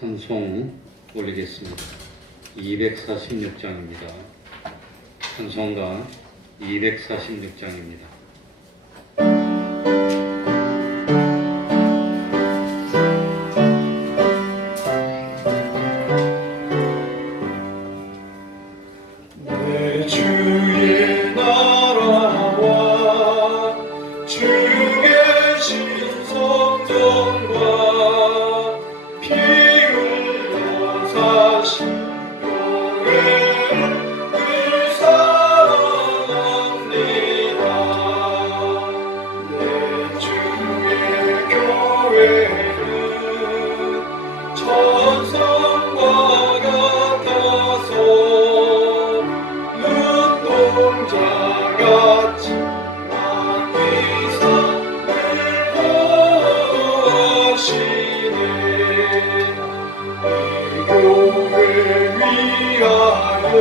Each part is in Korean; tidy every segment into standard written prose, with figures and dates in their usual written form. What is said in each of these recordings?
찬송 올리겠습니다. 246장입니다. 찬송가 246장입니다. 내 주의 나라와 주 계신 성전과 피 흘려 사신 교회를 늘 사랑합니다. 내 주의 교회는 천성과 같아서 눈동자같이 만기상을 보하시네. 이 교회 위하여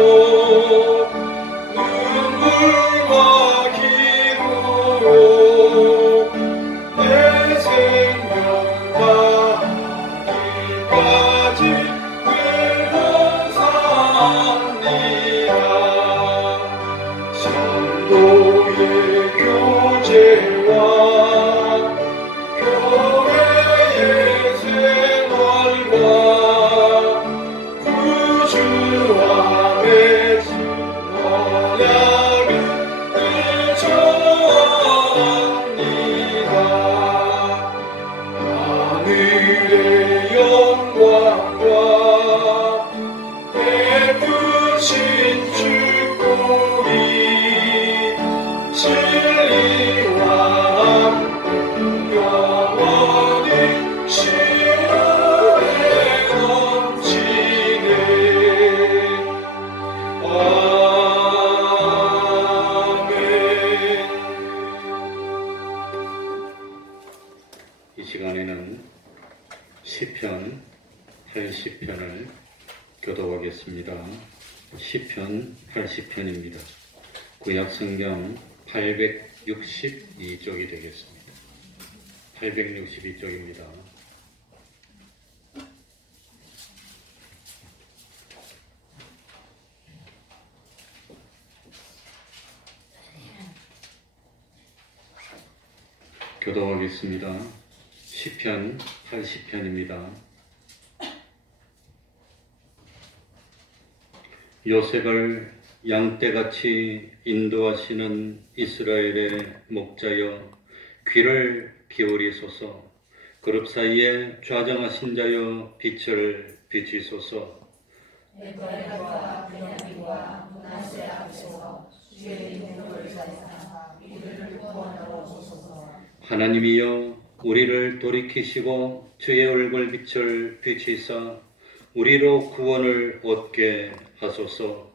눈물과 기도로 내 생명 다하기까지 늘 봉사합니다. 성도의 교제와 교회의 생활과 구주와 맺은 언약을 늘 좋아합니다. 하늘의 영광과 베푸신 축복이 진리와 함께 영원히 시온에 넘치네. 아멘. 이 시간에는 시편 80편을 교독하겠습니다. 시편 80편입니다. 구약성경 862쪽이 되겠습니다. 862쪽입니다. 교독하겠습니다. 시편 80편입니다. 요셉을 양떼같이 인도하시는 이스라엘의 목자여 귀를 기울이소서. 그룹 사이에 좌정하신 자여 빛을 비추소서. 에브라임과 베냐민과 므낫세 앞에서 주의 이름을 의지하사 우리를 구원하러 오소서. 하나님이여 우리를 돌이키시고 주의 얼굴 빛을 비추사 우리로 구원을 얻게 하소서.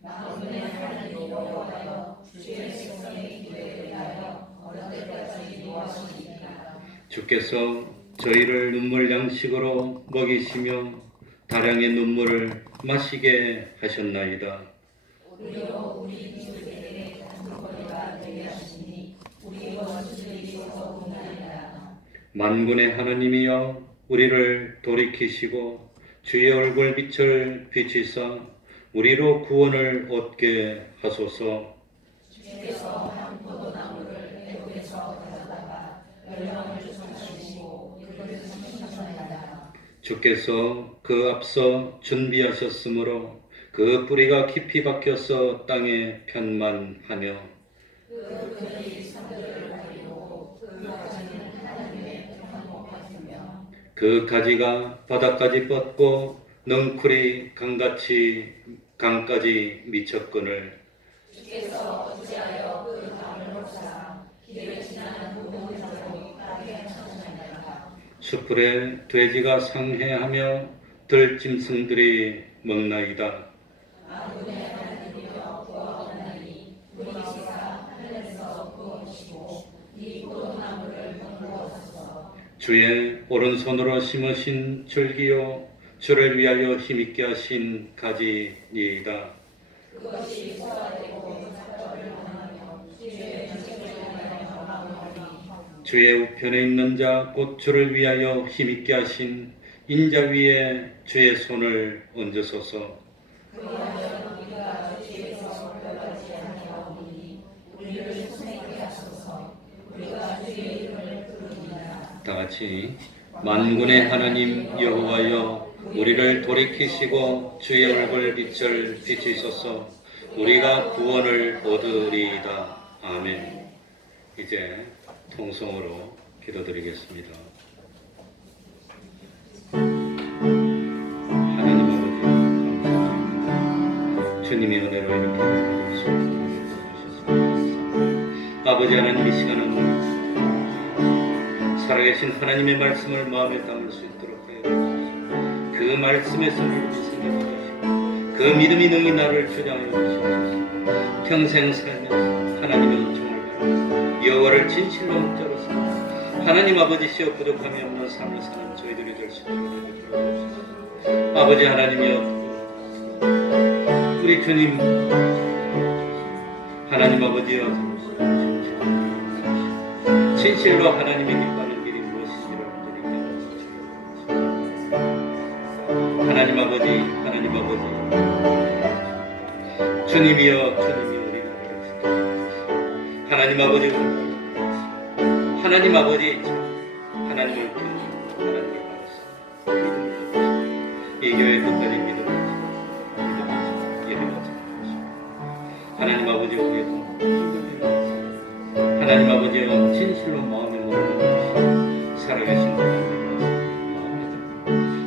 만군의 하나님 여호와여 주의 백성의 기도에 의하여 어느 때까지 노하시니까. 주께서 저희를 눈물 양식으로 먹이시며 다량의 눈물을 마시게 하셨나이다. 우리로 우리 이웃에게 간섭거리가 되게 하시니 우리 원수들이 서서 분하리라. 만군의 하나님이여 우리를 돌이키시고 주의 얼굴 빛을 비추사 우리로 구원을 얻게 하소서. 주께서 한 포도나무를 애국에서 가져다가 열명을 쫓아내시고 그들을 삼키셨나이다. 주께서 그 앞서 준비하셨으므로 그 뿌리가 깊이 박혀서 땅에 편만하며 그들이 산들을 가리고 그 가지는 하나님의 한목 같으며 그 가지가 바닥까지 뻗고 넝쿨이 강까지 미쳤거늘 주께서 어찌하여 그 담을 롭사 길을 지나는 모든 자로 땅에 하셨나이다. 수풀에 돼지가 상해하며 들짐승들이 먹나이다. 만군의 하나님이여 구하옵나니 우리가 하늘에서 구원하시고 이 포도나무를 건너하소서. 주의 오른손으로 심으신 줄기요 주를 위하여 힘있게 하신 가지니이다. 그것이 소화되고 작별을 원하며 주의 영생을 위하여 마음하니 주의 우편에 있는 자 곧 주를 위하여 힘있게 하신 인자 위에 주의 손을 얹으소서. 그리하여 우리가 주에서 물러가지 아니하오니 우리를 손에게 하소서. 우리가 주의 이름을 부르리라. 다 같이 만군의 하나님 여호와여, 우리를 돌이키시고 주의 얼굴 빛을 비추소서. 우리가 구원을 얻으리이다. 아멘. 이제 통성으로 기도드리겠습니다. 하나님 아버지 감사합니다. 주님의 은혜로 이렇게 받을 수 있게 해주셨습니다. 아버지 하나님, 이 시간은 살아계신 하나님의 말씀을 마음에 담을 수 있도록 하여 주옵소서. 그 말씀에서 믿음이 생겨나게 하시고 그 믿음이 능히 나를 주장하여 주옵소서. 평생 살면서 하나님의 은총을 바라고 여호와를 진실로 목자로 삼아 하나님 아버지시여 부족함이 없는 삶을 사는 저희들이 될 수 있도록 하여 주옵소서. 아버지 하나님이여, 우리 주님 하나님 아버지여, 진실로 하나님의 기뻐하는 길이 무엇인지를 우리에게 알려주시옵소서. 하나님 아버지, 하나님 아버지, 주님이여, 주님이여, 우리를 지켜주소서. 하나님 아버지, 하나님 아버지, 하나님을 품고 하나님을 바라서 믿음을, 이 교회 끝까지 믿음을 예배가 주옵소서. 하나님 아버지, 우리에도 하나님 아버지여, 진실로 마음에 머무르는 살아계신 하나님 마음에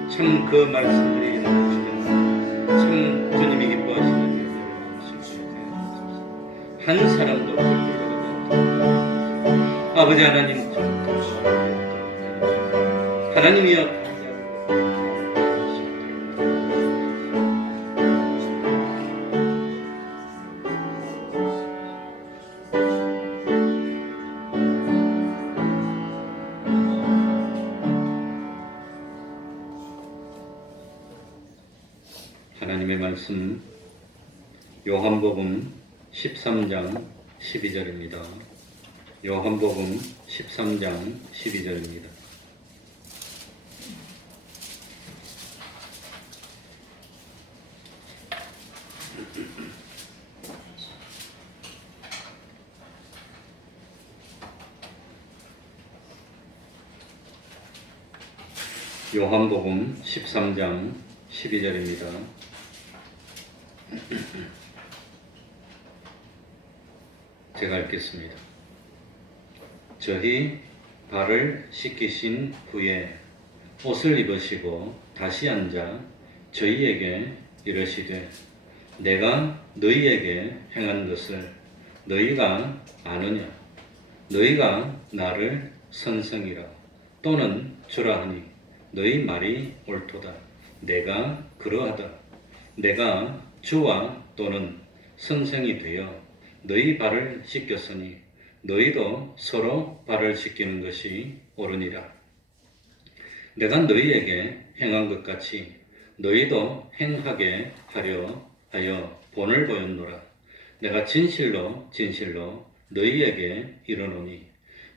참 그 말씀들이 주는 참 주님이 기뻐하시는 일들을 한 사람도 불러도 아버지 하나님 하나님이여, 하나님의 말씀 요한복음 13장 12절입니다. 요한복음 13장 12절입니다. 요한복음 13장 12절입니다. 제가 읽겠습니다. 저희 발을 씻기신 후에 옷을 입으시고 다시 앉아 저희에게 이르시되, 내가 너희에게 행한 것을 너희가 아느냐? 너희가 나를 선생이라 또는 주라 하니 너희 말이 옳도다. 내가 그러하다. 내가 주와 또는 선생이 되어 너희 발을 씻겼으니 너희도 서로 발을 씻기는 것이 옳으니라. 내가 너희에게 행한 것 같이 너희도 행하게 하려 하여 본을 보였노라. 내가 진실로 진실로 너희에게 이르노니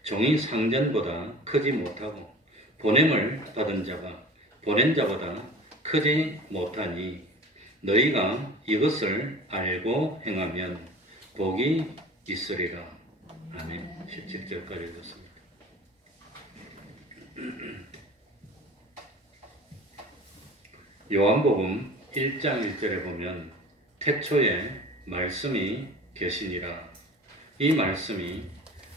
종이 상전보다 크지 못하고 보냄을 받은 자가 보낸 자보다 크지 못하니 너희가 이것을 알고 행하면 복이 있으리라. 아멘. 17절까지 읽었습니다. 요한복음 1장 1절에 보면 태초에 말씀이 계시니라. 이 말씀이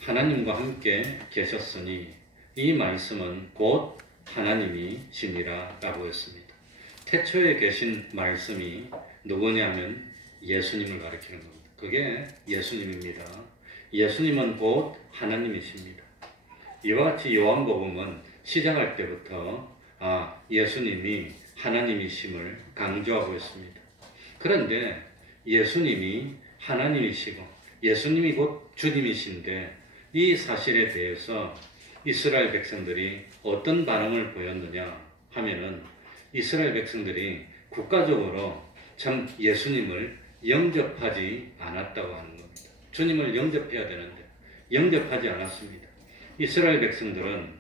하나님과 함께 계셨으니 이 말씀은 곧 하나님이시니라 라고 했습니다. 태초에 계신 말씀이 누구냐면 예수님을 가리키는 겁니다. 그게 예수님입니다. 예수님은 곧 하나님이십니다. 이와 같이 요한복음은 시작할 때부터 예수님이 하나님이심을 강조하고 있습니다. 그런데 예수님이 하나님이시고 예수님이 곧 주님이신데 이 사실에 대해서 이스라엘 백성들이 어떤 반응을 보였느냐 하면은 이스라엘 백성들이 국가적으로 참 예수님을 영접하지 않았다고 하는 겁니다. 주님을 영접해야 되는데 영접하지 않았습니다. 이스라엘 백성들은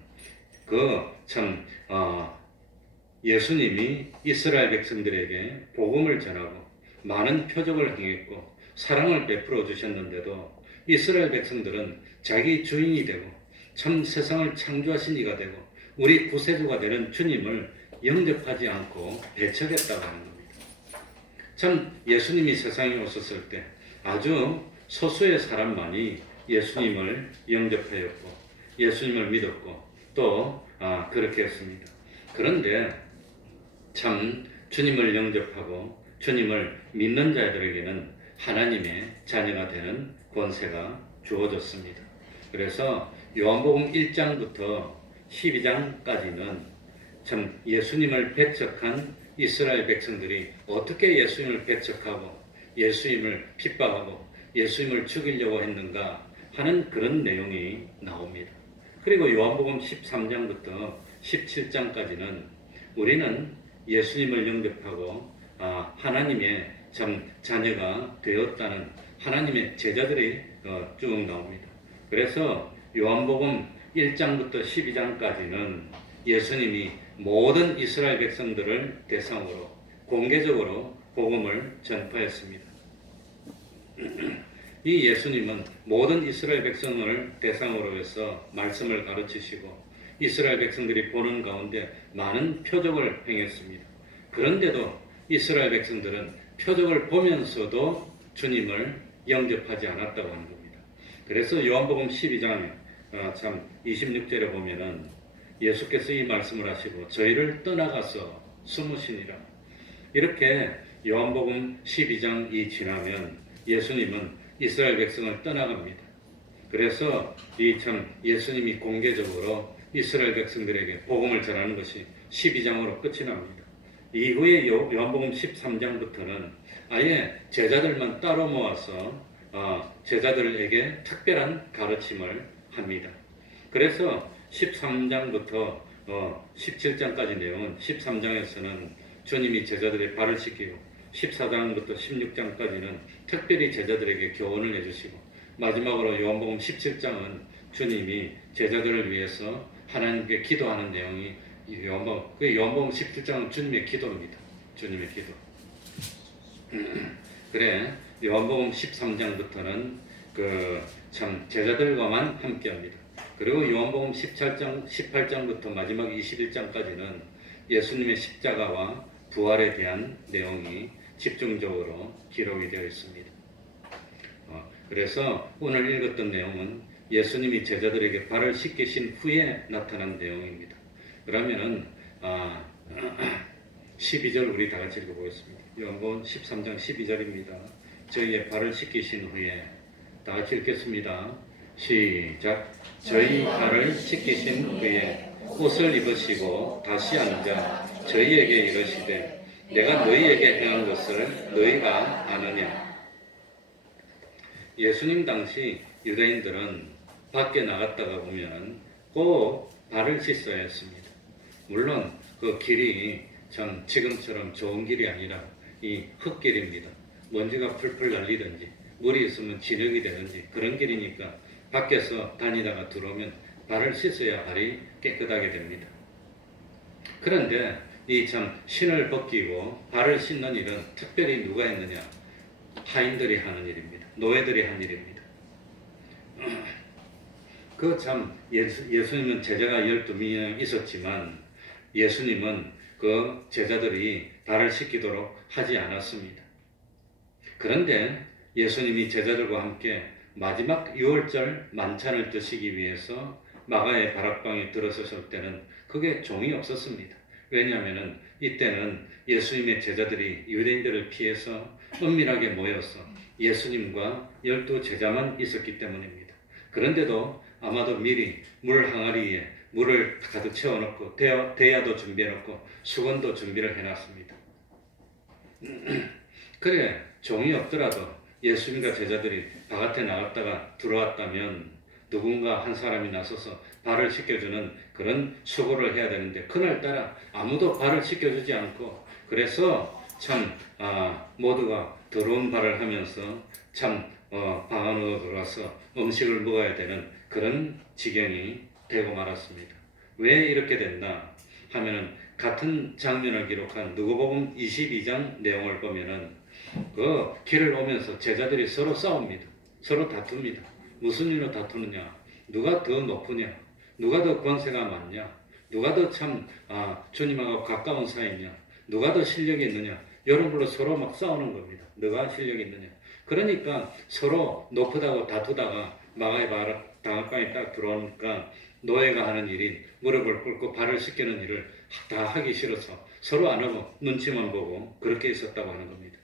예수님이 이스라엘 백성들에게 복음을 전하고 많은 표적을 행했고 사랑을 베풀어 주셨는데도 이스라엘 백성들은 자기 주인이 되고 참 세상을 창조하신 이가 되고 우리 구세주가 되는 주님을 영접하지 않고 배척했다고 하는 겁니다. 참 예수님이 세상에 오셨을 때 아주 소수의 사람만이 예수님을 영접하였고 예수님을 믿었고 또 그렇게 했습니다. 그런데 참 주님을 영접하고 주님을 믿는 자들에게는 하나님의 자녀가 되는 권세가 주어졌습니다. 그래서 요한복음 1장부터 12장까지는 참 예수님을 배척한 이스라엘 백성들이 어떻게 예수님을 배척하고 예수님을 핍박하고 예수님을 죽이려고 했는가 하는 그런 내용이 나옵니다. 그리고 요한복음 13장부터 17장까지는 우리는 예수님을 영접하고 하나님의 참 자녀가 되었다는 하나님의 제자들이 쭉 나옵니다. 그래서 요한복음 1장부터 12장까지는 예수님이 모든 이스라엘 백성들을 대상으로 공개적으로 복음을 전파했습니다. 이 예수님은 모든 이스라엘 백성을 대상으로 해서 말씀을 가르치시고 이스라엘 백성들이 보는 가운데 많은 표적을 행했습니다. 그런데도 이스라엘 백성들은 표적을 보면서도 주님을 영접하지 않았다고 하는 겁니다. 그래서 요한복음 12장 참 26절에 보면은 예수께서 이 말씀을 하시고 저희를 떠나가서 숨으시니라. 이렇게 요한복음 12장이 지나면 예수님은 이스라엘 백성을 떠나갑니다. 그래서 이 참 예수님이 공개적으로 이스라엘 백성들에게 복음을 전하는 것이 12장으로 끝이 납니다. 이후에 요한복음 13장부터는 아예 제자들만 따로 모아서 제자들에게 특별한 가르침을 합니다. 그래서 13장부터 17장까지 내용은 13장에서는 주님이 제자들의 발을 씻기고 14장부터 16장까지는 특별히 제자들에게 교훈을 해주시고 마지막으로 요한복음 17장은 주님이 제자들을 위해서 하나님께 기도하는 내용이 요한복음 17장은 주님의 기도입니다. 주님의 기도. 그래 요한복음 13장부터는 참 제자들과만 함께합니다. 그리고 요한복음 18장부터 마지막 21장까지는 예수님의 십자가와 부활에 대한 내용이 집중적으로 기록이 되어 있습니다. 그래서 오늘 읽었던 내용은 예수님이 제자들에게 발을 씻기신 후에 나타난 내용입니다. 그러면은 12절 우리 다 같이 읽어보겠습니다. 요한복음 13장 12절입니다. 저희의 발을 씻기신 후에 다 같이 읽겠습니다. 시작. 저희 발을 씻기신 후에 옷을 입으시고 다시 앉아 저희에게 이르시되 내가 너희에게 행한 것을 너희가 아느냐. 예수님 당시 유대인들은 밖에 나갔다가 보면 꼭 발을 씻어야 했습니다. 물론 그 길이 참 지금처럼 좋은 길이 아니라 이 흙길입니다. 먼지가 풀풀 날리든지 물이 있으면 진흙이 되든지 그런 길이니까 밖에서 다니다가 들어오면 발을 씻어야 발이 깨끗하게 됩니다. 그런데 이 참 신을 벗기고 발을 씻는 일은 특별히 누가 했느냐? 하인들이 하는 일입니다. 노예들이 한 일입니다. 그 참 예수님은 제자가 12명 있었지만 예수님은 그 제자들이 발을 씻기도록 하지 않았습니다. 그런데 예수님이 제자들과 함께 마지막 유월절 만찬을 드시기 위해서 마가의 다락방에 들어섰을 때는 그게 종이 없었습니다. 왜냐하면 이때는 예수님의 제자들이 유대인들을 피해서 은밀하게 모여서 예수님과 12제자만 있었기 때문입니다. 그런데도 아마도 미리 물 항아리에 물을 가득 채워놓고 대야도 준비해놓고 수건도 준비를 해놨습니다. 그래 종이 없더라도 예수님과 제자들이 바깥에 나갔다가 들어왔다면 누군가 한 사람이 나서서 발을 씻겨주는 그런 수고를 해야 되는데 그날따라 아무도 발을 씻겨주지 않고 그래서 참 모두가 더러운 발을 하면서 참 방 안으로 들어와서 음식을 먹어야 되는 그런 지경이 되고 말았습니다. 왜 이렇게 됐나 하면은 같은 장면을 기록한 누가복음 22장 내용을 보면은 그 길을 오면서 제자들이 서로 싸웁니다. 서로 다툽니다. 무슨 일로 다투느냐? 누가 더 높으냐? 누가 더 권세가 많냐? 누가 더 참 주님하고 가까운 사이냐? 누가 더 실력이 있느냐? 이런 걸로 서로 막 싸우는 겁니다. 누가 실력이 있느냐? 그러니까 서로 높다고 다투다가 마가의 다락방에 딱 들어오니까 노예가 하는 일인 무릎을 꿇고 발을 씻기는 일을 다 하기 싫어서 서로 안 하고 눈치만 보고 그렇게 있었다고 하는 겁니다.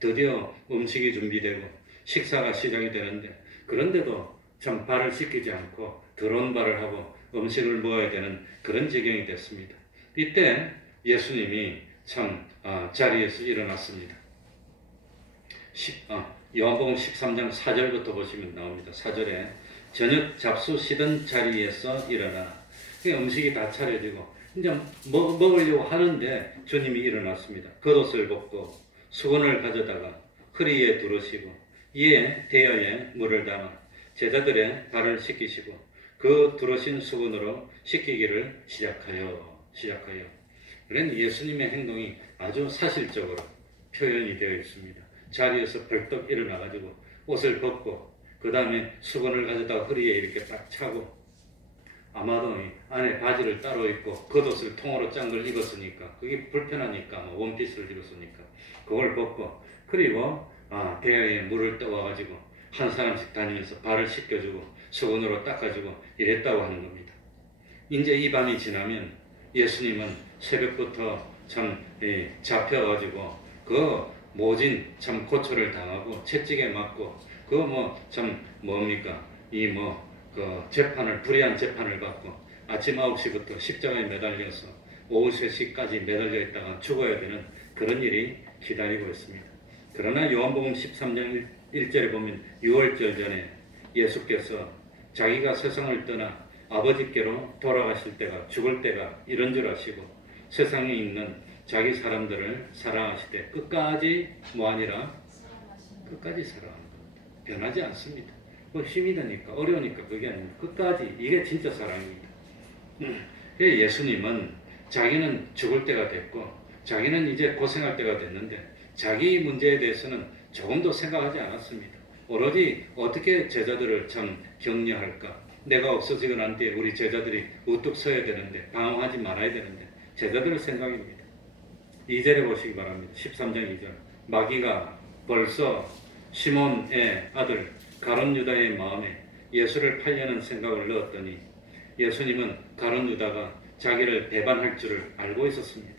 드디어 음식이 준비되고 식사가 시작이 되는데 그런데도 참 발을 씻기지 않고 더러운 발을 하고 음식을 먹어야 되는 그런 지경이 됐습니다. 이때 예수님이 참 자리에서 일어났습니다. 요한복음 13장 4절부터 보시면 나옵니다. 4절에 저녁 잡수시던 자리에서 일어나 음식이 다 차려지고 이제 먹으려고 하는데 주님이 일어났습니다. 겉옷을 벗고 수건을 가져다가 허리에 두르시고 이에 대야에 물을 담아 제자들의 발을 씻기시고 그 두르신 수건으로 씻기기를 시작하여. 그러니 예수님의 행동이 아주 사실적으로 표현이 되어 있습니다. 자리에서 벌떡 일어나가지고 옷을 벗고 그 다음에 수건을 가져다가 허리에 이렇게 딱 차고 아마도 안에 바지를 따로 입고 겉옷을 통으로 짠 걸 입었으니까 그게 불편하니까 원피스를 입었으니까 그걸 벗고 그리고 대야에 물을 떠와가지고 한 사람씩 다니면서 발을 씻겨주고 수건으로 닦아주고 이랬다고 하는 겁니다. 이제 이 밤이 지나면 예수님은 새벽부터 참 잡혀가지고 그 모진 참 고초를 당하고 채찍에 맞고 그 재판을 불의한 재판을 받고 아침 9시부터 십자가에 매달려서 오후 3시까지 매달려 있다가 죽어야 되는 그런 일이 기다리고 있습니다. 그러나 요한복음 13장 1절에 보면 6월절 전에 예수께서 자기가 세상을 떠나 아버지께로 돌아가실 때가 죽을 때가 이런 줄 아시고 세상에 있는 자기 사람들을 사랑하시되 끝까지 뭐하니라? 끝까지 사랑하는 겁니다. 변하지 않습니다. 힘이 드니까 어려우니까 그게 아닙니다. 끝까지 이게 진짜 사랑입니다. 예수님은 자기는 죽을 때가 됐고 자기는 이제 고생할 때가 됐는데 자기 문제에 대해서는 조금도 생각하지 않았습니다. 오로지 어떻게 제자들을 참 격려할까? 내가 없어지고 난 뒤에 우리 제자들이 우뚝 서야 되는데 방황하지 말아야 되는데 제자들의 생각입니다. 2절에 보시기 바랍니다. 13장 2절 마귀가 벌써 시몬의 아들 가룟 유다의 마음에 예수를 팔려는 생각을 넣었더니 예수님은 가룟 유다가 자기를 배반할 줄을 알고 있었습니다.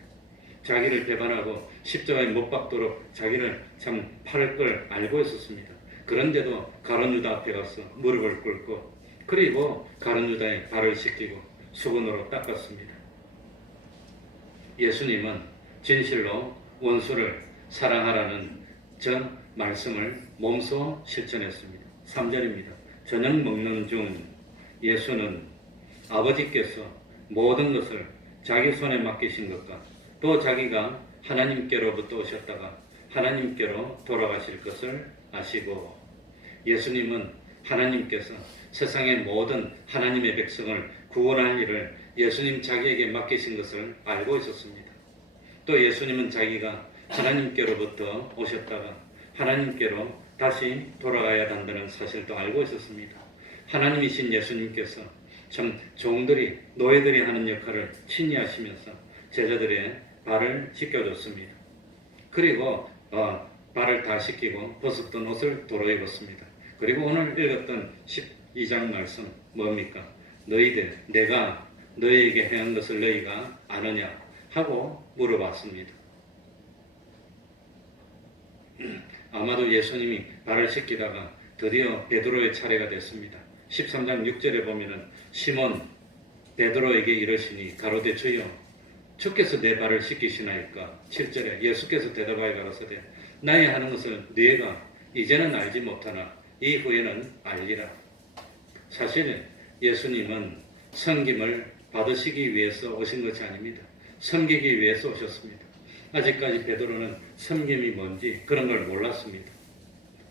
자기를 배반하고 십자가에 못 박도록 자기를 참 팔을 걸 알고 있었습니다. 그런데도 가룟 유다 앞에 가서 무릎을 꿇고 그리고 가룟 유다의 발을 씻기고 수건으로 닦았습니다. 예수님은 진실로 원수를 사랑하라는 전 말씀을 몸소 실천했습니다. 3절입니다. 저녁 먹는 중 예수는 아버지께서 모든 것을 자기 손에 맡기신 것과 또 자기가 하나님께로부터 오셨다가 하나님께로 돌아가실 것을 아시고 예수님은 하나님께서 세상의 모든 하나님의 백성을 구원할 일을 예수님 자기에게 맡기신 것을 알고 있었습니다. 또 예수님은 자기가 하나님께로부터 오셨다가 하나님께로 다시 돌아가야 한다는 사실도 알고 있었습니다. 하나님이신 예수님께서 참 종들이 노예들이 하는 역할을 친히 하시면서 제자들의 발을 씻겨줬습니다. 그리고 발을 다 씻기고 벗었던 옷을 도로 입었습니다. 그리고 오늘 읽었던 12장 말씀 뭡니까? 너희들 내가 너희에게 행한 것을 너희가 아느냐 하고 물어봤습니다. 아마도 예수님이 발을 씻기다가 드디어 베드로의 차례가 됐습니다. 13장 6절에 보면은 시몬 베드로에게 이르시니 가로되 주여 주께서 내 발을 씻기시나이까? 7절에 예수께서 대답하여 가라사대 나의 하는 것을 네가 이제는 알지 못하나 이후에는 알리라. 사실 예수님은 섬김을 받으시기 위해서 오신 것이 아닙니다. 섬기기 위해서 오셨습니다. 아직까지 베드로는 섬김이 뭔지 그런 걸 몰랐습니다.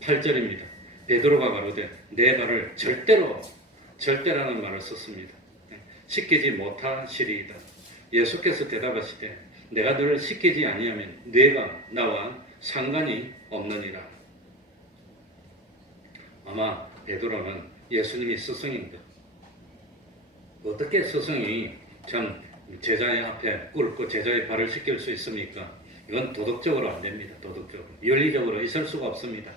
8절입니다. 베드로가 가로되 내 발을 절대라는 말을 썼습니다. 씻기지 못하시리이다. 예수께서 대답하시되 내가 너를 시키지 아니하면 네가 나와 상관이 없느니라. 아마 베드로는 예수님이 스승인 것. 어떻게 스승이 참 제자의 앞에 꿇고 제자의 발을 씻길 수 있습니까? 이건 도덕적으로 안 됩니다. 도덕적으로. 윤리적으로 있을 수가 없습니다.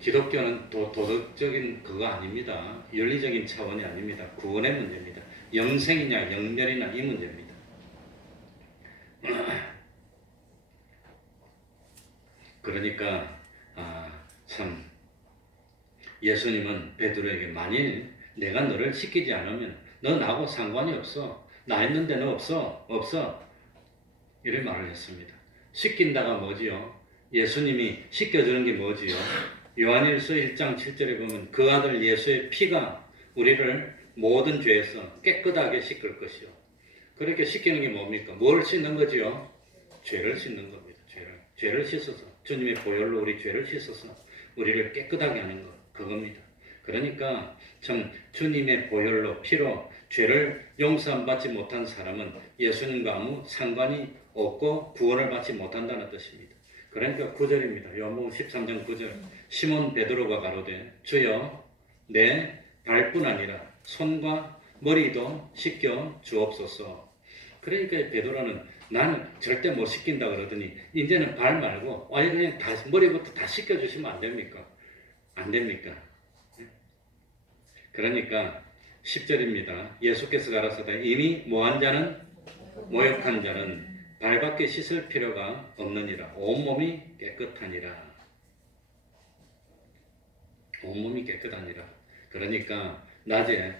기독교는 도덕적인 그거 아닙니다. 윤리적인 차원이 아닙니다. 구원의 문제입니다. 영생이냐 영멸이냐 이 문제입니다. 그러니까 참 예수님은 베드로에게 만일 내가 너를 시키지 않으면 너 나하고 상관이 없어. 나 있는데 너 없어. 이런 말을 했습니다. 시킨다가 뭐지요? 예수님이 시켜주는 게 뭐지요? 요한일서 1장 7절에 보면 그 아들 예수의 피가 우리를 모든 죄에서 깨끗하게 씻을 것이요. 그렇게 씻기는 게 뭡니까? 뭘 씻는 거지요? 죄를 씻는 겁니다. 죄를 씻어서 주님의 보혈로 우리 죄를 씻어서 우리를 깨끗하게 하는 것 그겁니다. 그러니까 참 주님의 보혈로 피로 죄를 용서 받지 못한 사람은 예수님과 아무 상관이 없고 구원을 받지 못한다는 뜻입니다. 그러니까 9절입니다. 요한복음 13장 9절 시몬 베드로가 가로되 주여 내 발뿐 아니라 손과 머리도 씻겨 주옵소서. 그러니까 베드로는 나는 절대 못 씻긴다 그러더니 이제는 발 말고 아예 그냥 다 머리부터 다 씻겨 주시면 안 됩니까? 안 됩니까? 그러니까 10절입니다. 예수께서 가라사대 이미 모한 자는 모욕한 자는 발밖에 씻을 필요가 없느니라. 온몸이 깨끗하니라. 온몸이 깨끗하니라. 그러니까 낮에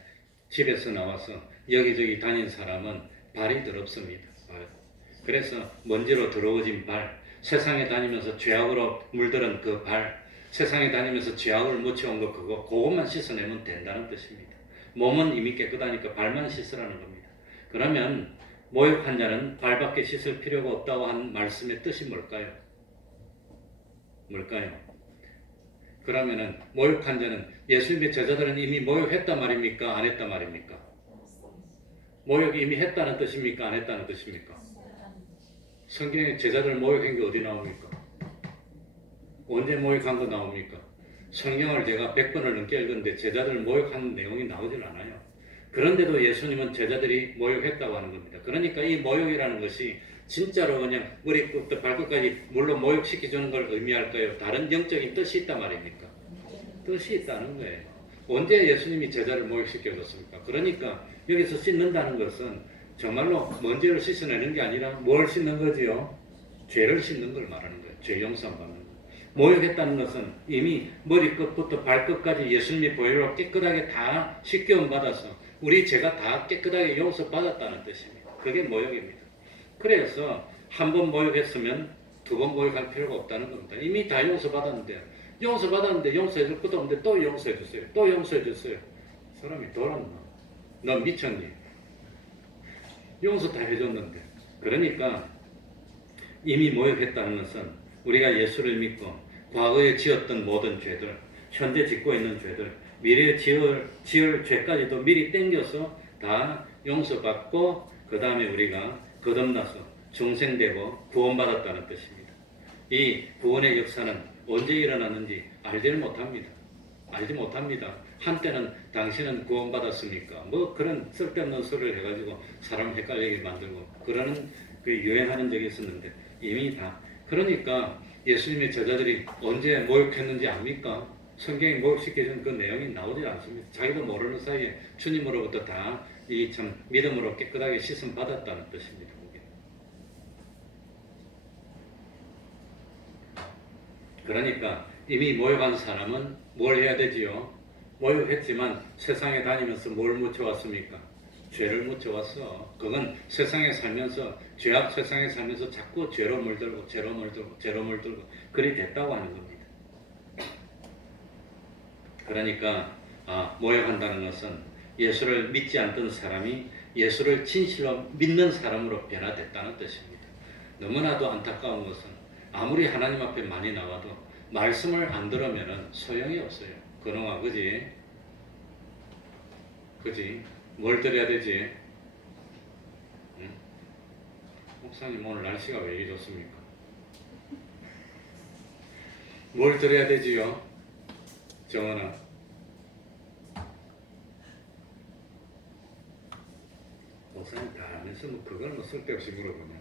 집에서 나와서 여기저기 다닌 사람은 발이 더럽습니다. 그래서 먼지로 더러워진 발, 세상에 다니면서 죄악으로 물들은 그 발, 세상에 다니면서 죄악을 묻혀온 거 그것만 씻어내면 된다는 뜻입니다. 몸은 이미 깨끗하니까 발만 씻으라는 겁니다. 그러면 모욕한 자는 발밖에 씻을 필요가 없다고 한 말씀의 뜻이 뭘까요? 그러면은 모욕한 자는 예수님의 제자들은 이미 모욕했단 말입니까? 안 했단 말입니까? 모욕 이미 했다는 뜻입니까? 안 했다는 뜻입니까? 성경에 제자들 모욕한 게 어디 나옵니까? 언제 모욕한 거 나옵니까? 성경을 제가 100번을 넘게 읽었는데 제자들 모욕한 내용이 나오질 않아요. 그런데도 예수님은 제자들이 모욕했다고 하는 겁니다. 그러니까 이 모욕이라는 것이 진짜로 그냥 머리부터 발끝까지 물론 모욕시켜주는 걸 의미할까요? 다른 영적인 뜻이 있단 말입니까? 뜻이 있다는 거예요. 언제 예수님이 제자를 모욕시켜줬습니까? 그러니까 여기서 씻는다는 것은 정말로 먼지를 씻어내는 게 아니라 뭘 씻는 거지요? 죄를 씻는 걸 말하는 거예요. 죄 용서 받는 거. 모욕했다는 것은 이미 머리끝부터 발끝까지 예수님이 보혈로 깨끗하게 다 씻겨움 받아서 우리 죄가 다 깨끗하게 용서받았다는 뜻입니다. 그게 모욕입니다. 그래서 한 번 모욕했으면 두 번 모욕할 필요가 없다는 겁니다. 이미 다 용서받았는데 용서해줄 것도 없는데 또 용서해주세요. 또 용서해주세요. 사람이 돌았나? 너 미쳤니? 용서 다 해줬는데. 그러니까 이미 모욕했다는 것은 우리가 예수를 믿고 과거에 지었던 모든 죄들, 현재 짓고 있는 죄들, 미래에 지을 죄까지도 미리 땡겨서 다 용서받고 그 다음에 우리가 거듭나서 중생되고 구원받았다는 뜻입니다. 이 구원의 역사는 언제 일어났는지 알지 못합니다. 한때는 당신은 구원받았습니까? 뭐 그런 쓸데없는 소리를 해가지고 사람 헷갈리게 만들고 그러는 그 유행하는 적이 있었는데 이미 다 그러니까 예수님의 제자들이 언제 모욕했는지 압니까? 성경에 모욕시켜준 그 내용이 나오지 않습니다. 자기도 모르는 사이에 주님으로부터 다 이 참 믿음으로 깨끗하게 씻음 받았다는 뜻입니다. 그러니까 이미 모욕한 사람은 뭘 해야 되지요? 모욕했지만 세상에 다니면서 뭘 묻혀왔습니까? 죄를 묻혀왔어. 그건 세상에 살면서 죄악 세상에 살면서 자꾸 죄로 물들고 그리 됐다고 하는 겁니다. 그러니까 모욕한다는 것은 예수를 믿지 않던 사람이 예수를 진실로 믿는 사람으로 변화됐다는 뜻입니다. 너무나도 안타까운 것은 아무리 하나님 앞에 많이 나와도 말씀을 안 들으면 소용이 없어요. 그놈아, 그지? 뭘 들어야 되지? 응? 목사님 오늘 날씨가 왜 이리 좋습니까? 뭘 드려야 되지요? 정원아. 목사님 다 하면서 뭐 그걸 뭐 쓸데없이 물어보냐.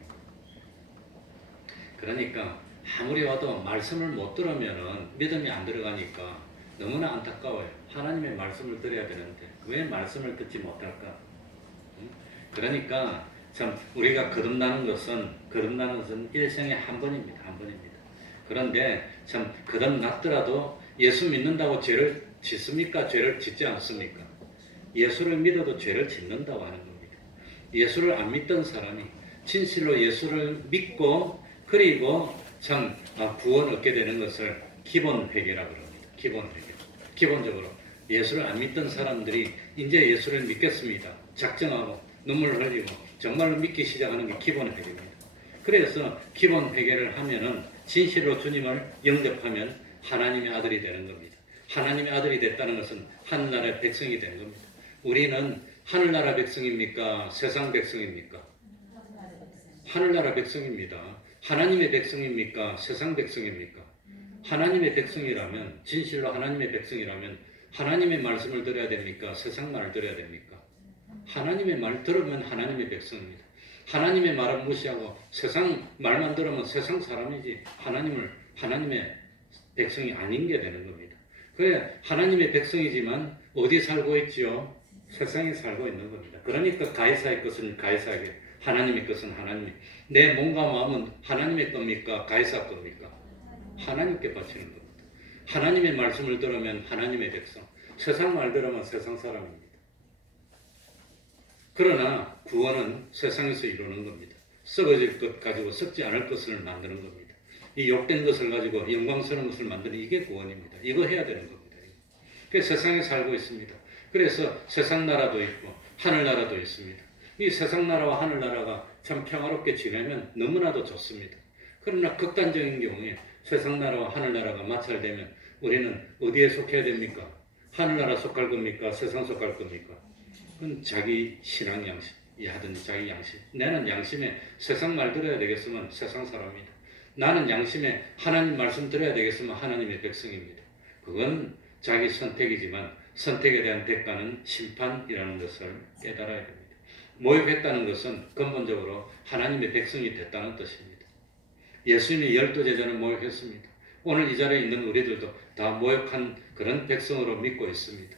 그러니까 아무리 와도 말씀을 못 들으면은 믿음이 안 들어가니까 너무나 안타까워요. 하나님의 말씀을 들어야 되는데 왜 말씀을 듣지 못할까? 응? 그러니까 참 우리가 거듭나는 것은 일생에 한 번입니다. 한 번입니다. 그런데 참 거듭났더라도 예수 믿는다고 죄를 짓습니까? 죄를 짓지 않습니까? 예수를 믿어도 죄를 짓는다고 하는 겁니다. 예수를 안 믿던 사람이 진실로 예수를 믿고 그리고 참 구원 얻게 되는 것을 기본 회개라고 합니다. 기본 회개. 기본적으로 예수를 안 믿던 사람들이 이제 예수를 믿겠습니다. 작정하고 눈물을 흘리고 정말로 믿기 시작하는 게 기본 회개입니다. 그래서 기본 회개를 하면은 진실로 주님을 영접하면 하나님의 아들이 되는 겁니다. 하나님의 아들이 됐다는 것은 하늘나라의 백성이 되는 겁니다. 우리는 하늘나라 백성입니까? 세상 백성입니까? 하늘나라 백성입니다. 하나님의 백성입니까? 세상 백성입니까? 하나님의 백성이라면, 진실로 하나님의 백성이라면 하나님의 말씀을 들어야 됩니까? 세상 말을 들어야 됩니까? 하나님의 말 들으면 하나님의 백성입니다. 하나님의 말은 무시하고 세상 말만 들으면 세상 사람이지 하나님의 백성이 아닌 게 되는 겁니다. 그래 하나님의 백성이지만 어디 살고 있지요? 세상에 살고 있는 겁니다. 그러니까 가이사의 것은 가이사에게, 하나님의 것은 하나님. 내 몸과 마음은 하나님의 겁니까? 가이사 겁니까? 하나님께 바치는 겁니다. 하나님의 말씀을 들으면 하나님의 백성, 세상 말 들으면 세상 사람입니다. 그러나 구원은 세상에서 이루는 겁니다. 썩어질 것 가지고 썩지 않을 것을 만드는 겁니다. 이 욕된 것을 가지고 영광스러운 것을 만드는 이게 구원입니다. 이거 해야 되는 겁니다. 그래서 세상에 살고 있습니다. 그래서 세상 나라도 있고 하늘나라도 있습니다. 이 세상 나라와 하늘나라가 참 평화롭게 지내면 너무나도 좋습니다. 그러나 극단적인 경우에 세상 나라와 하늘나라가 마찰되면 우리는 어디에 속해야 됩니까? 하늘나라 속할 겁니까? 세상 속할 겁니까? 그건 자기 신앙 양심, 하든지 자기 양심. 나는 양심에 세상 말 들어야 되겠으면 세상 사람입니다. 나는 양심에 하나님 말씀 들어야 되겠으면 하나님의 백성입니다. 그건 자기 선택이지만 선택에 대한 대가는 심판이라는 것을 깨달아야 됩니다. 모욕했다는 것은 근본적으로 하나님의 백성이 됐다는 뜻입니다. 예수님이 12제자는 모욕했습니다. 오늘 이 자리에 있는 우리들도 다 모욕한 그런 백성으로 믿고 있습니다.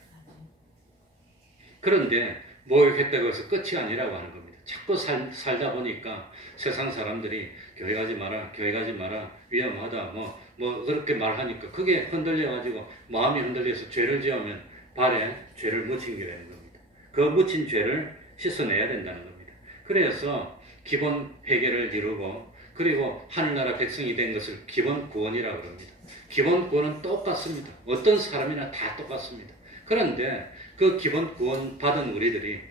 그런데 모욕했다고 해서 끝이 아니라고 하는 겁니다. 자꾸 살다 보니까 세상 사람들이 교회 가지 마라, 교회 가지 마라, 위험하다, 뭐 그렇게 말하니까 그게 흔들려가지고 마음이 흔들려서 죄를 지으면 발에 죄를 묻힌 게 되는 겁니다. 그 묻힌 죄를 씻어내야 된다는 겁니다. 그래서 기본 회개를 이루고 그리고 하늘나라 백성이 된 것을 기본 구원이라고 합니다. 기본 구원은 똑같습니다. 어떤 사람이나 다 똑같습니다. 그런데 그 기본 구원 받은 우리들이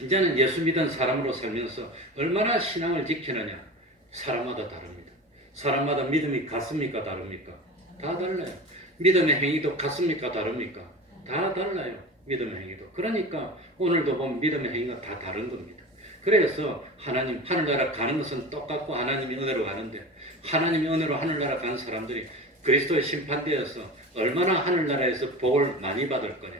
이제는 예수 믿은 사람으로 살면서 얼마나 신앙을 지키느냐 사람마다 다릅니다. 사람마다 믿음이 같습니까? 다릅니까? 다 달라요. 믿음의 행위도 같습니까? 다릅니까? 다 달라요. 믿음의 행위도. 그러니까 오늘도 보면 믿음의 행위가 다 다른 겁니다. 그래서 하나님 하늘나라 가는 것은 똑같고 하나님이 은혜로 가는데 하나님이 은혜로 하늘나라 가는 사람들이 그리스도의 심판대에서 얼마나 하늘나라에서 복을 많이 받을 거냐,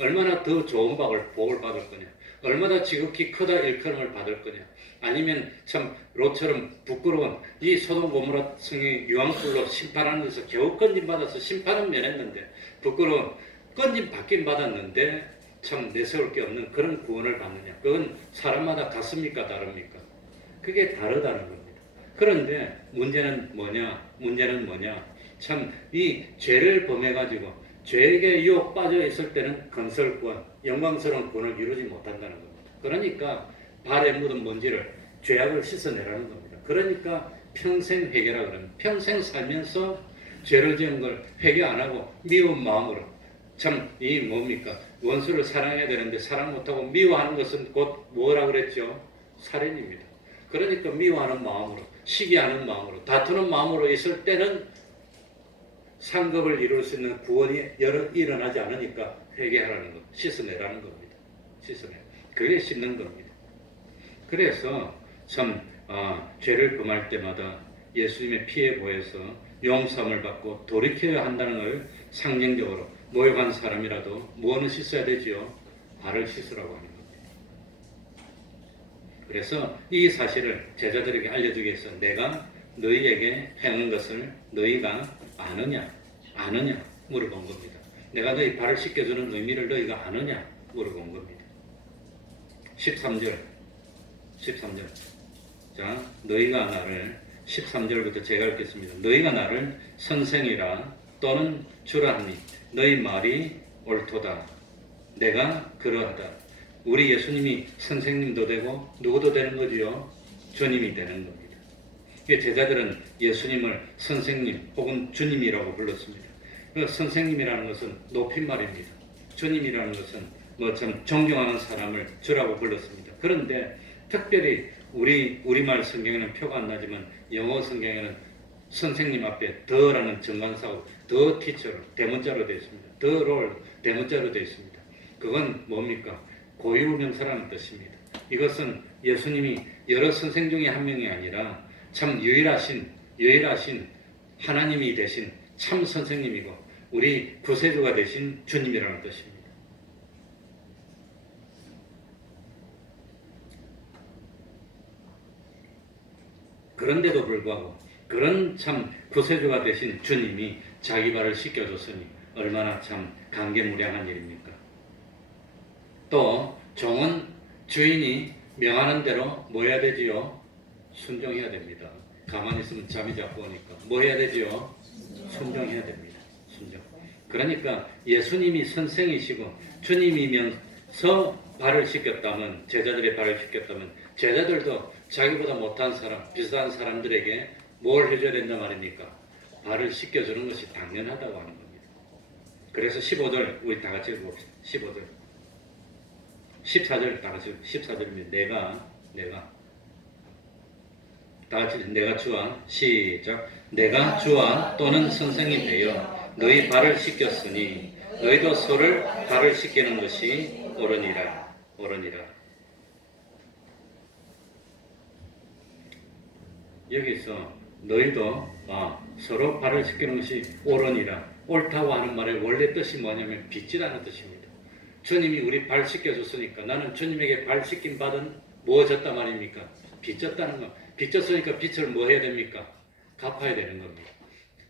얼마나 더 좋은 복을 받을 거냐, 얼마나 지극히 크다 일컬음을 받을 거냐, 아니면 참 롯처럼 부끄러운 이 소돔 고모라 성의 유황불로 심판하는 데서 겨우 건진받아서 심판은 면했는데 부끄러운 건진 받긴 받았는데 참 내세울 게 없는 그런 구원을 받느냐, 그건 사람마다 같습니까? 다릅니까? 그게 다르다는 겁니다. 그런데 문제는 뭐냐? 참 이 죄를 범해가지고 죄에게 유혹 빠져 있을 때는 건설구원, 영광스러운 구원을 이루지 못한다는 겁니다. 그러니까 발에 묻은 먼지를 죄악을 씻어내라는 겁니다. 그러니까 평생 회개라 그럽니다. 평생 살면서 죄를 지은 걸 회개 안 하고 미운 마음으로 참 이 뭡니까? 원수를 사랑해야 되는데 사랑 못하고 미워하는 것은 곧 뭐라 그랬죠? 살인입니다. 그러니까 미워하는 마음으로, 시기하는 마음으로, 다투는 마음으로 있을 때는 상급을 이룰 수 있는 구원이 일어나지 않으니까 회개하라는 것, 씻어내라는 겁니다. 씻어내. 그게 씻는 겁니다. 그래서 참 죄를 금할 때마다 예수님의 피에 보여서 용서함을 받고 돌이켜야 한다는 걸 상징적으로 모욕한 사람이라도 무엇을 씻어야 되지요? 발을 씻으라고 하는 겁니다. 그래서 이 사실을 제자들에게 알려주기 위해서 내가 너희에게 행한 것을 너희가 아느냐 물어본 겁니다. 내가 너희 발을 씻겨주는 의미를 너희가 아느냐 물어본 겁니다. 13절 자, 너희가 나를 13절부터 제가 읽겠습니다. 너희가 나를 선생이라 또는 주라 하니 너희 말이 옳도다. 내가 그러하다. 우리 예수님이 선생님도 되고 누구도 되는 거지요? 주님이 되는 겁니다. 제자들은 예수님을 선생님 혹은 주님이라고 불렀습니다. 선생님이라는 것은 높임말입니다. 주님이라는 것은 참 존경하는 사람을 주라고 불렀습니다. 그런데 특별히 우리말 성경에는 표가 안 나지만 영어 성경에는 선생님 앞에 더라는 정관사고 더 티처로 대문자로 되어 있습니다. 더를 대문자로 되어 있습니다. 그건 뭡니까? 고유명사라는 뜻입니다. 이것은 예수님이 여러 선생 중에 한 명이 아니라 참 유일하신 하나님이 되신 참 선생님이고 우리 구세주가 되신 주님이라는 뜻입니다. 그런데도 불구하고 그런 참 구세주가 되신 주님이 자기 발을 씻겨줬으니 얼마나 참 감개무량한 일입니까? 또 종은 주인이 명하는 대로 뭐 해야 되지요? 순종해야 됩니다. 가만히 있으면 잠이 자꾸 오니까 뭐 해야 되지요? 순종해야 됩니다. 순종. 그러니까 예수님이 선생이시고 주님이면서 발을 씻겼다면 제자들의 발을 씻겼다면 제자들도 자기보다 못한 사람, 비슷한 사람들에게 뭘 해줘야 된다 말입니까? 발을 씻겨주는 것이 당연하다고 하는 겁니다. 그래서 15절 우리 다 같이 읽어봅시다. 15절 14절 다 같이 14절입니다. 내가 다 같이 내가 주와 시작 내가 주와 또는 선생이 되어 너희 발을 씻겼으니 너희도 서로를 발을 씻기는 것이 옳으니라. 여기서 너희도 서로 발을 씻기는 것이 옳으니라. 옳다고 하는 말의 원래 뜻이 뭐냐면 빚지라는 뜻입니다. 주님이 우리 발 씻겨줬으니까 나는 주님에게 발 씻김 받은 무엇졌다 말입니까? 빚졌다는 거. 빚졌으니까 빚을 뭐 해야 됩니까? 갚아야 되는 겁니다.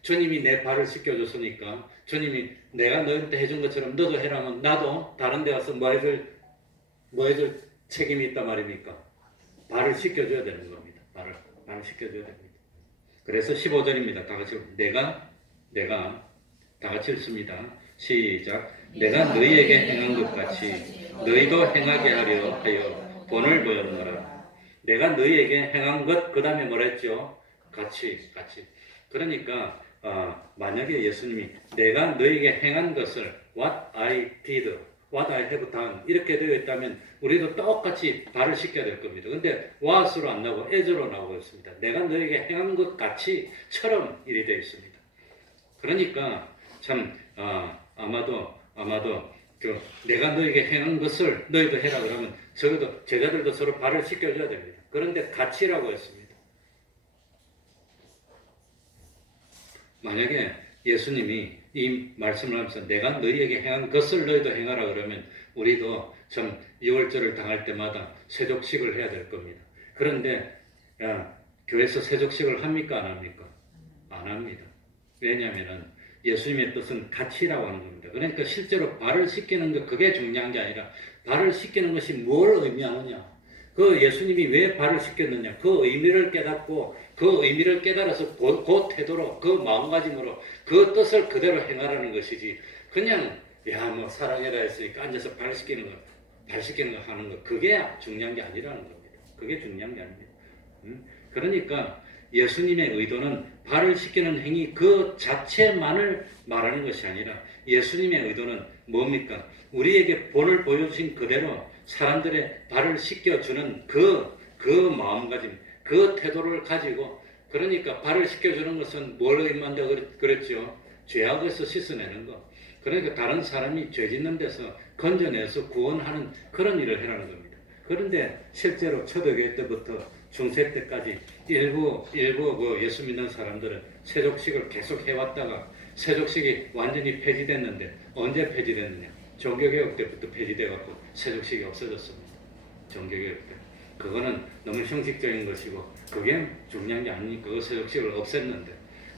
주님이 내 발을 씻겨줬으니까 주님이 내가 너한테 해준 것처럼 너도 해라면 나도 다른 데 가서 뭐 해줄 책임이 있단 말입니까? 발을 씻겨줘야 되는 겁니다. 발을 씻겨줘야 됩니다. 그래서 15절입니다. 다 같이 내가 다 같이 읽습니다. 시작 내가 너희에게 행한 것 같이 너희도 행하게 하려 하여 본을 보였노라. 내가 너희에게 행한 것 그 다음에 뭐라 했죠? 같이 그러니까 만약에 예수님이 내가 너희에게 행한 것을 what I did, what I have done 이렇게 되어 있다면 우리도 똑같이 발을 씻겨야 될 겁니다. 근데 what으로 안 나오고 as로 나오고 있습니다. 내가 너희에게 행한 것 같이처럼 일이 되어 있습니다. 그러니까 참 아마도 내가 너희에게 행한 것을 너희도 해라 그러면 적어도 제자들도 서로 발을 씻겨줘야 됩니다. 그런데 같이라고 했습니다. 만약에 예수님이 이 말씀을 하면서 내가 너희에게 행한 것을 너희도 행하라 그러면 우리도 참 유월절을 당할 때마다 세족식을 해야 될 겁니다. 그런데 교회에서 세족식을 합니까 안 합니까? 안 합니다. 왜냐하면 예수님의 뜻은 같이라고 하는 겁니다. 그러니까 실제로 발을 씻기는 것 그게 중요한 게 아니라 발을 씻기는 것이 뭘 의미하느냐 그 예수님이 왜 발을 씻겼느냐 그 의미를 깨닫고 그 의미를 깨달아서 그 태도로 그 마음가짐으로 그 뜻을 그대로 행하라는 것이지 그냥 뭐 사랑해라 했으니까 앉아서 발 씻기는 거 하는 거 그게 중요한 게 아니라는 겁니다. 그게 중요한 게 아닙니다. 그러니까 예수님의 의도는 발을 씻기는 행위 그 자체만을 말하는 것이 아니라 예수님의 의도는 뭡니까? 우리에게 본을 보여주신 그대로 사람들의 발을 씻겨주는 그 마음가짐, 그 태도를 가지고 그러니까 발을 씻겨주는 것은 뭘 의미한다 그랬죠? 죄악에서 씻어내는 것. 그러니까 다른 사람이 죄 짓는 데서 건져내서 구원하는 그런 일을 해라는 겁니다. 그런데 실제로 초대교회 때부터 중세 때까지 일부 그 예수 믿는 사람들은 세족식을 계속 해왔다가 세족식이 완전히 폐지됐는데 언제 폐지됐느냐? 종교개혁 때부터 폐지돼갖고 세족식이 없어졌습니다. 종교개혁 때. 그거는 너무 형식적인 것이고 그게 중요한 게 아니니까 그 세족식을 없앴는데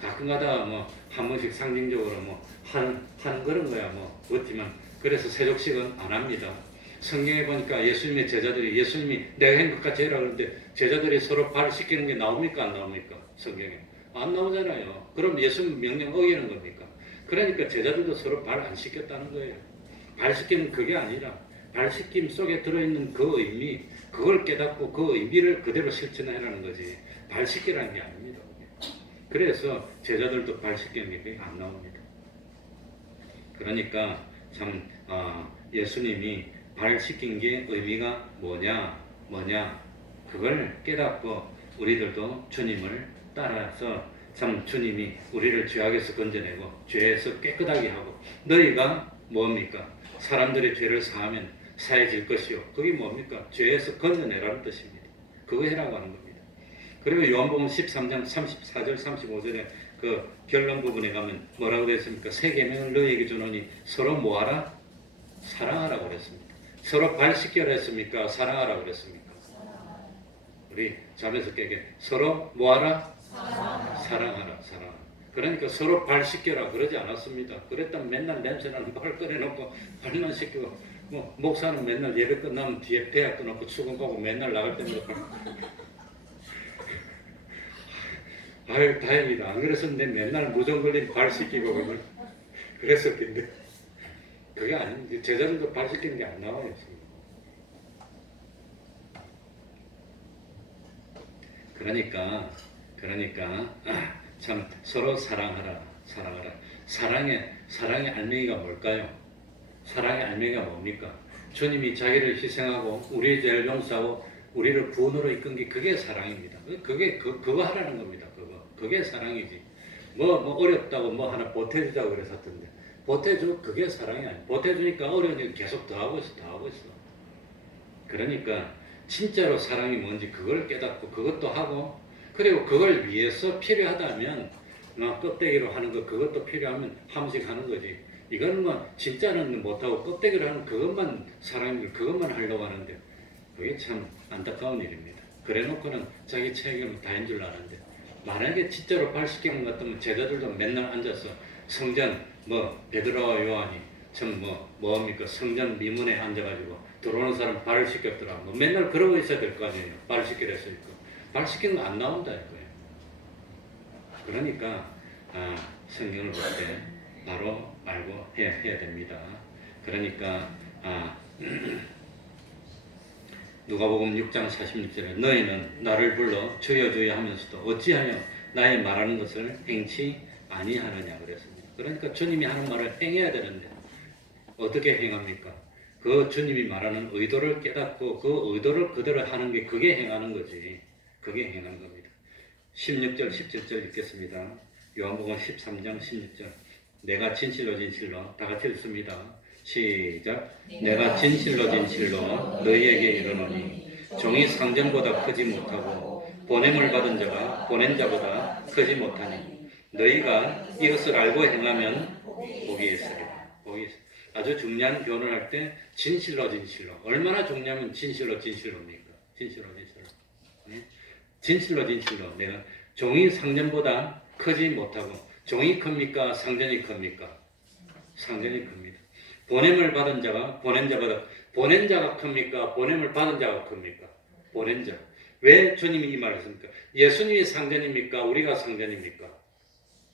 가끔가다 뭐 한 번씩 상징적으로 뭐 하는 그런 거야 뭐 그렇지만 그래서 세족식은 안 합니다. 성경에 보니까 예수님의 제자들이 예수님이 내가 한 것같이 해라 그러는데 제자들이 서로 발을 씻기는 게 나옵니까 안 나옵니까? 성경에 안 나오잖아요. 그럼 예수님 명령 어기는 겁니까? 그러니까 제자들도 서로 발 안 씻겼다는 거예요. 발 씻기는 그게 아니라 발 씻김 속에 들어있는 그 의미 그걸 깨닫고 그 의미를 그대로 실천하라는 거지 발 씻기라는 게 아닙니다. 그래서 제자들도 발 씻기는 게 안 나옵니다. 그러니까 참 예수님이 발 씻긴 게 의미가 뭐냐 그걸 깨닫고 우리들도 주님을 따라서 참 주님이 우리를 죄악에서 건져내고 죄에서 깨끗하게 하고 너희가 뭡니까? 사람들의 죄를 사하면 사해질 것이요. 그게 뭡니까? 죄에서 건져내라는 뜻입니다. 그거 해라고 하는 겁니다. 그리고 요한복음 13장 34절 35절에 그 결론 부분에 가면 뭐라고 되었습니까? 새 계명을 너희에게 주노니 서로 뭐하라? 사랑하라고 그랬습니다. 서로 발 씻겨라 했습니까? 사랑하라고 그랬습니까? 우리 잠에서 깨게 서로 뭐하라? 사랑하라. 그러니까 서로 발 씻겨라 그러지 않았습니다. 그랬다면 맨날 냄새나는 발 꺼내놓고 발만 씻기고 뭐 목사는 맨날 예배 끝나면 뒤에 대학 끊어놓고 수건 가고 맨날 나갈 때마다 아유 다행이다. 안 그랬었는데 맨날 무정 걸린 발 씻기고 그랬었긴데 그게 아닌데 제자들도 발 씻기는 게 안 나와요. 그러니까 참 서로 사랑하라. 사랑의 알맹이가 뭘까요? 사랑의 알맹이가 뭡니까? 주님이 자기를 희생하고 우리의 죄를 용서하고 우리를 구원으로 이끈 게 그게 사랑입니다. 그거 하라는 겁니다. 그게 사랑이지. 뭐 어렵다고 뭐 하나 보태주자고 그랬었던데 보태주 그게 사랑이 아니야. 보태주니까 어려운 일 계속 더 하고 있어. 그러니까 진짜로 사랑이 뭔지 그걸 깨닫고 그것도 하고 그리고 그걸 위해서 필요하다면 껍데기로 하는 거 그것도 필요하면 한 번씩 하는 거지. 이건 뭐 진짜는 못하고 껍데기로 하는 그것만 사랑이 그것만 하려고 하는데 그게 참 안타까운 일입니다. 그래놓고는 자기 책임을 다한 줄 아는데 만약에 진짜로 발 씻기는 것 같으면 제자들도 맨날 앉아서 성전 베드로와 요한이 참 뭡니까 성전 미문에 앉아가지고 들어오는 사람 발을 씻겼더라. 맨날 그러고 있어야 될 거 아니에요. 발 씻기라 했으니까 발 씻기는 거 안 나온다 이거예요. 그러니까 성경을 볼 때 바로 알고 해야 됩니다. 그러니까 누가복음 6장 46절에 너희는 나를 불러 주여 주여 하면서도 어찌하여 나의 말하는 것을 행치 아니하느냐 그랬습니다. 그러니까 주님이 하는 말을 행해야 되는데 어떻게 행합니까? 그 주님이 말하는 의도를 깨닫고 그 의도를 그대로 하는 게 그게 행하는 거지. 그게 행하는 겁니다. 16절 17절 읽겠습니다. 요한복음 13장 16절 내가 진실로 다 같이 읽습니다. 시작. 내가 진실로 너희에게 이르노니 종이 상전보다 크지 못하고 보냄을 받은 자가 보낸 자보다 크지 못하니 너희가 이것을 알고 행하면 복이 있으리라. 아주 중요한 교훈을 할 때 진실로 얼마나 중요하면 진실로입니까? 진실로 내가 종이 상전보다 크지 못하고 종이 큽니까? 상전이 큽니까? 상전이 큽니다. 보냄을 받은 자가 보낸 자가 큽니까? 보냄을 받은 자가 큽니까? 보낸 자. 왜 주님이 이 말을 했습니까? 예수님이 상전입니까? 우리가 상전입니까?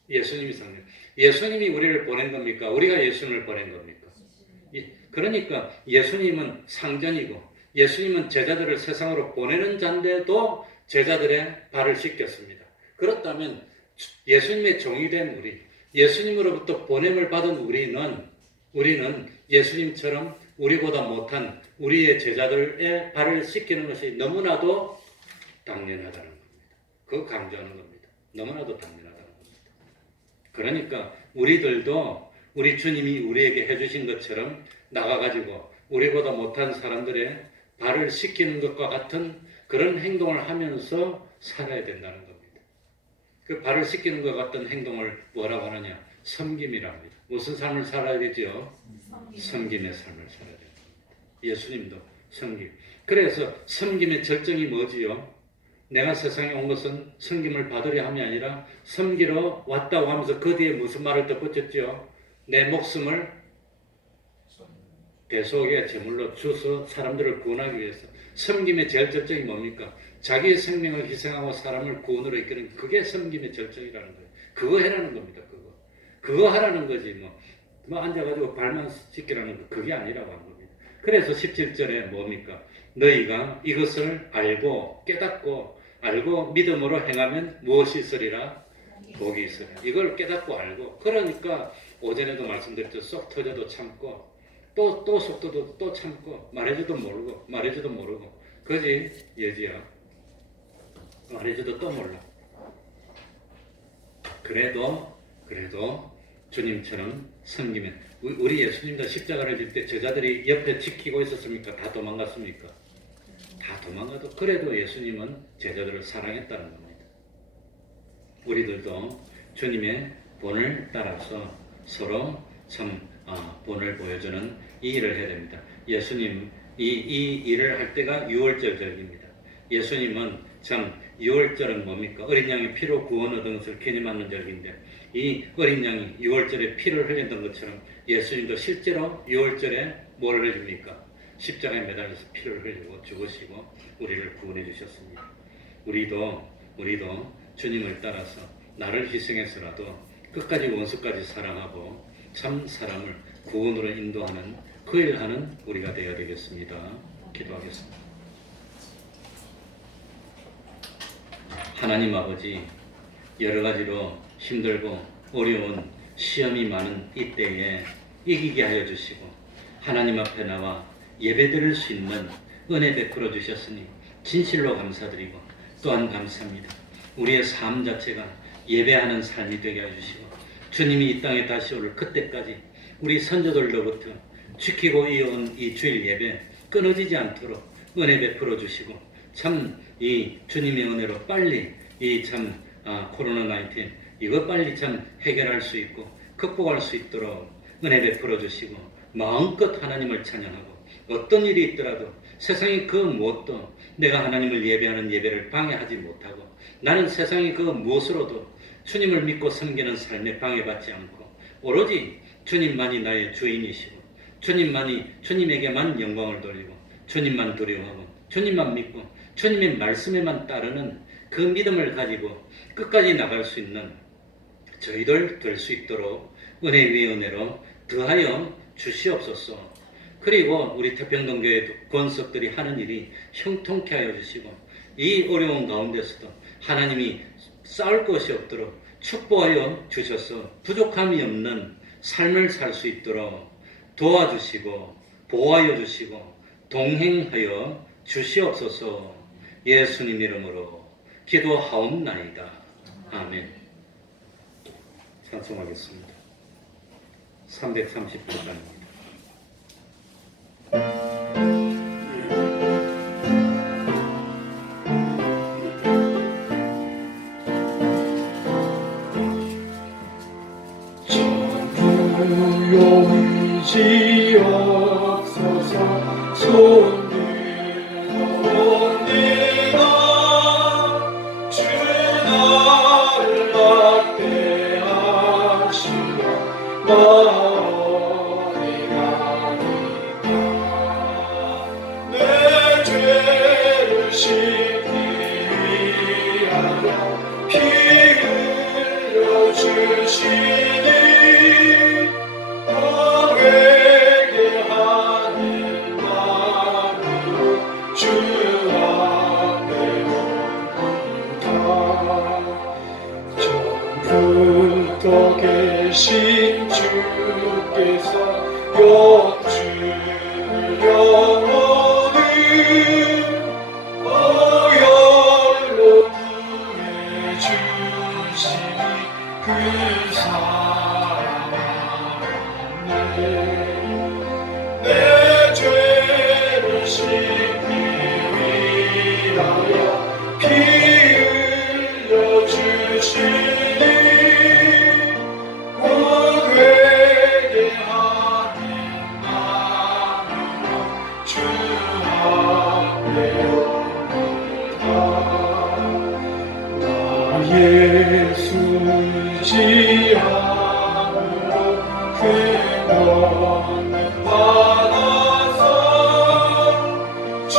예수님이 상전. 예수님이 우리를 보낸 겁니까? 우리가 예수님을 보낸 겁니까? 그러니까 예수님은 상전이고 예수님은 제자들을 세상으로 보내는 자인데도 제자들의 발을 씻겼습니다. 그렇다면 예수님의 종이 된 우리, 예수님으로부터 보냄을 받은 우리는 예수님처럼 우리보다 못한 우리의 제자들의 발을 씻기는 것이 너무나도 당연하다는 겁니다. 그거 강조하는 겁니다. 너무나도 당연하다는 겁니다. 그러니까 우리들도 우리 주님이 우리에게 해주신 것처럼 나가가지고 우리보다 못한 사람들의 발을 씻기는 것과 같은 그런 행동을 하면서 살아야 된다는 겁니다. 그 발을 씻기는 것 같던 행동을 뭐라고 하느냐? 섬김이랍니다. 무슨 삶을 살아야 되죠? 섬김의 삶을 살아야 됩니다. 예수님도 섬김. 그래서 섬김의 절정이 뭐지요? 내가 세상에 온 것은 섬김을 받으려 함이 아니라 섬기러 왔다고 하면서 그 뒤에 무슨 말을 덧붙였죠? 내 목숨을 대속의 제물로 주서 사람들을 구원하기 위해서. 섬김의 제일 절정이 뭡니까? 자기의 생명을 희생하고 사람을 구원으로 이끄는, 그게 섬김의 절정이라는 거예요. 그거 해라는 겁니다. 그거 하라는 거지. 뭐 앉아가지고 발만 씻기라는 거, 그게 아니라고 하는 겁니다. 그래서 17절에 뭡니까? 너희가 이것을 알고 깨닫고 알고 믿음으로 행하면 무엇이 있으리라? 복이 있으리라. 이걸 깨닫고 알고. 그러니까 오전에도 말씀드렸죠. 쏙 터져도 참고 또 속도도 또 참고 말해줘도 모르고 그지 예지야? 말해줘도 또 몰라. 그래도 주님처럼 섬기면, 우리 예수님도 십자가를 질 때 제자들이 옆에 지키고 있었습니까? 다 도망갔습니까? 다 도망가도 그래도 예수님은 제자들을 사랑했다는 겁니다. 우리들도 주님의 본을 따라서 서로 참 본을 보여주는 이 일을 해야 됩니다. 예수님 이 일을 할 때가 유월절입니다. 예수님은 참 유월절은 뭡니까? 어린 양의 피로 구원 얻은 것을 기념하는 절기인데, 이 어린 양이 유월절에 피를 흘렸던 것처럼 예수님도 실제로 유월절에 뭘 흘립니까? 십자가에 매달려서 피를 흘리고 죽으시고 우리를 구원해 주셨습니다. 우리도 주님을 따라서 나를 희생해서라도 끝까지 원수까지 사랑하고 참 사람을 구원으로 인도하는 그 일을 하는 우리가 되어야 되겠습니다. 기도하겠습니다. 하나님 아버지, 여러 가지로 힘들고 어려운 시험이 많은 이때에 이기게 하여 주시고 하나님 앞에 나와 예배드릴 수 있는 은혜 베풀어 주셨으니 진실로 감사드리고 또한 감사합니다. 우리의 삶 자체가 예배하는 삶이 되게 해주시고 주님이 이 땅에 다시 올 그때까지 우리 선조들로부터 지키고 이어온 이 주일 예배 끊어지지 않도록 은혜 베풀어 주시고 참 이 주님의 은혜로 빨리 이 참 코로나19 이거 빨리 참 해결할 수 있고 극복할 수 있도록 은혜 베풀어 주시고 마음껏 하나님을 찬양하고 어떤 일이 있더라도 세상의 그 무엇도 내가 하나님을 예배하는 예배를 방해하지 못하고 나는 세상의 그 무엇으로도 주님을 믿고 섬기는 삶에 방해받지 않고 오로지 주님만이 나의 주인이시고 주님에게만 영광을 돌리고 주님만 두려워하고 주님만 믿고 주님의 말씀에만 따르는 그 믿음을 가지고 끝까지 나갈 수 있는 저희들 될 수 있도록 은혜 위에 은혜로 더하여 주시옵소서. 그리고 우리 태평동교회 권석들이 하는 일이 형통케 하여 주시고 이 어려운 가운데서도 하나님이 쌓을 것이 없도록 축복하여 주셔서 부족함이 없는 삶을 살 수 있도록 도와주시고 보호하여 주시고 동행하여 주시옵소서. 예수님 이름으로 기도하옵나이다. 아멘. 찬송하겠습니다. 330번입니다. 주옵소서. 손들어옵니다. 주 나를 막대하시며 마음이 가니까 내 죄를 씻기 위하여 피 흘려주시니 계신 주께서 영주를 영원히 어열로 구해주시니 그 사랑하네. 내 죄를 씻기 위하여 내 순시함으로 회원을 받아서 주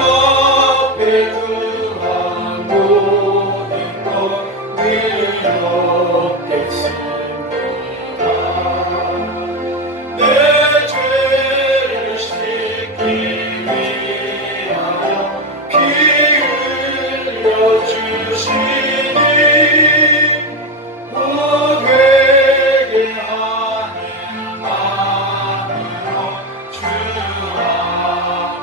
앞에 그한 모든 것 의롭겠습니다. 내 죄를 씻기 위하여 피 흘려주시니 곧 회개하는 마음으로 주 앞에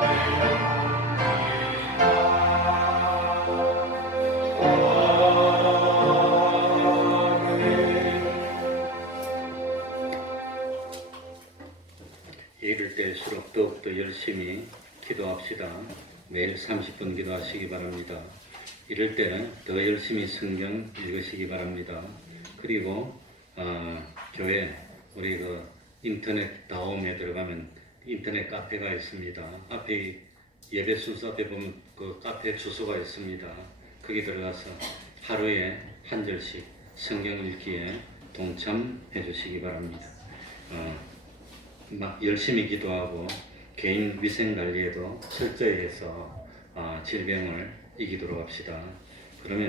이럴 때일수록 더욱더 열심히 기도합시다. 매일 30분 기도하시기 바랍니다. 이럴 때는 더 열심히 성경 읽으시기 바랍니다. 그리고 교회 우리 그 인터넷 다음에 들어가면 인터넷 카페가 있습니다. 앞에 예배 순서 앞에 보면 그 카페 주소가 있습니다. 거기 들어가서 하루에 한 절씩 성경 읽기에 동참해 주시기 바랍니다. 막 열심히 기도하고 개인 위생 관리에도 철저히 해서 질병을 이기도록 합시다. 그러면은